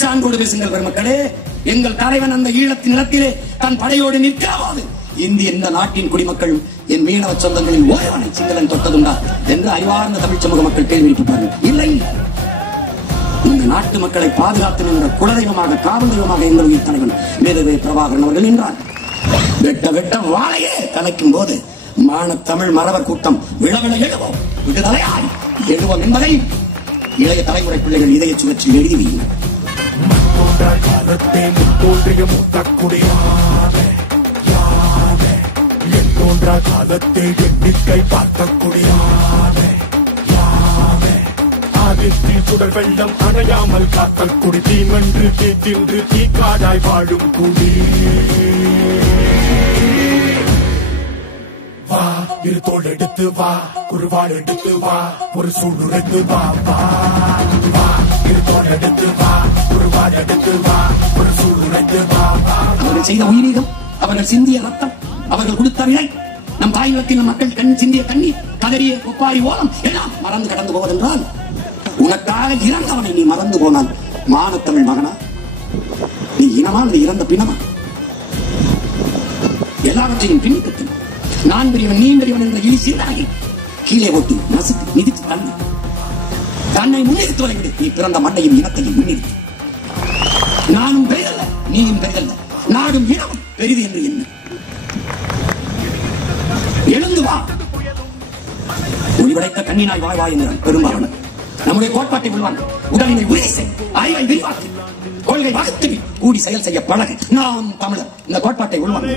மனச்சான்றோடு பேசுங்கள் பெருமக்களே. எங்கள் தலைவன் அந்த ஈழத்தின் நிலத்திலே தன் படையோடு நிற்காது இந்திய இந்த நாட்டின் குடிமக்கள் என் மீனவ சொந்தங்களில் ஓய்வனை சிங்களன் தொட்டதுண்டா என்று அறிவார்ந்த தமிழ் சமூக மக்கள் கேள்வி எழுப்பினார்கள். இல்லை, இந்த நாட்டு மக்களை பாதுகாத்து நின்ற குலதெய்வமாக காவல் தெய்வமாக எங்கள் உயிர் தலைவன் மேதவே பிரபாகரன் அவர்கள் நின்றார். வெட்ட வெட்ட வாழையே தலைக்கும் போது மான தமிழ் மறவர் கூட்டம் விழவிழ எழுவோம், விடுதலையாய் எழுவோம் என்பதை இளைய தலைமுறை பிள்ளைகள் இதய சுழற்சியில் எழுதி வையுங்கள். காலத்தை எண்ணிக்கை பார்க்கக்கூடியாதே சுடர் வெள்ளம் அணையாமல் காத்தல் குடி தீமென்று தீ தின்று தீ காடாய் வாழும் குடி. வா இரு தோள் எடுத்து வா, குருவாள் எடுத்து வா, ஒரு சூழ்நிலைத்து வா. வா வா இரு தோள் எடுத்து வா, குருவாள் எடுத்து வா, ஒரு சூழ்நிலைத்து வா. அவர்கள் செய்த உயிரீகம், அவர்கள் சிந்திய ரத்தம், அவர்கள் கொடுத்த விலை, நம் தாய் நிலத்தில் மக்கள் கண் சிந்திய கண்ணீர், கதறிய ஒப்பாரி ஓலம் எல்லாம் மறந்து கடந்து போவதென்றால் உனக்காக இறந்தவனை நீ மறந்து போனால் மானத்தமிழ் மகனா நீ இனமா நீ இறந்த பிணமா? எல்லாவற்றையும் பின்னிட்டு நான் பெரியவன் நீ பெரியவன் என்ற இழி சீராகி கீழே ஓட்டி நசுக்கு மிதித்து தள்ளி தன்னை முன்னிறுத்து வரைவிடு. நீ பிறந்த மண்ணையும் இனத்தையும் முன்னிறுத்து. நானும் பெரிதல்ல நீயும் பெரிதல்ல, நாடும் இனமும் பெரிது என்று என்ன எழுந்து வா. ஒளிவடைத்த கண்ணினாய் வாய் வாய் என்கிறான் பெரும்பாவனர். நம்முடைய கோட்பாட்டை உள்வாங்க, உடலினை உறுதி செய், அறிவை விரிவாக்கு, கொள்கை வகுத்து கூடி செயல் செய்ய பழகு. நாம் தமிழர் இந்த கோட்பாட்டை உள்வாங்க.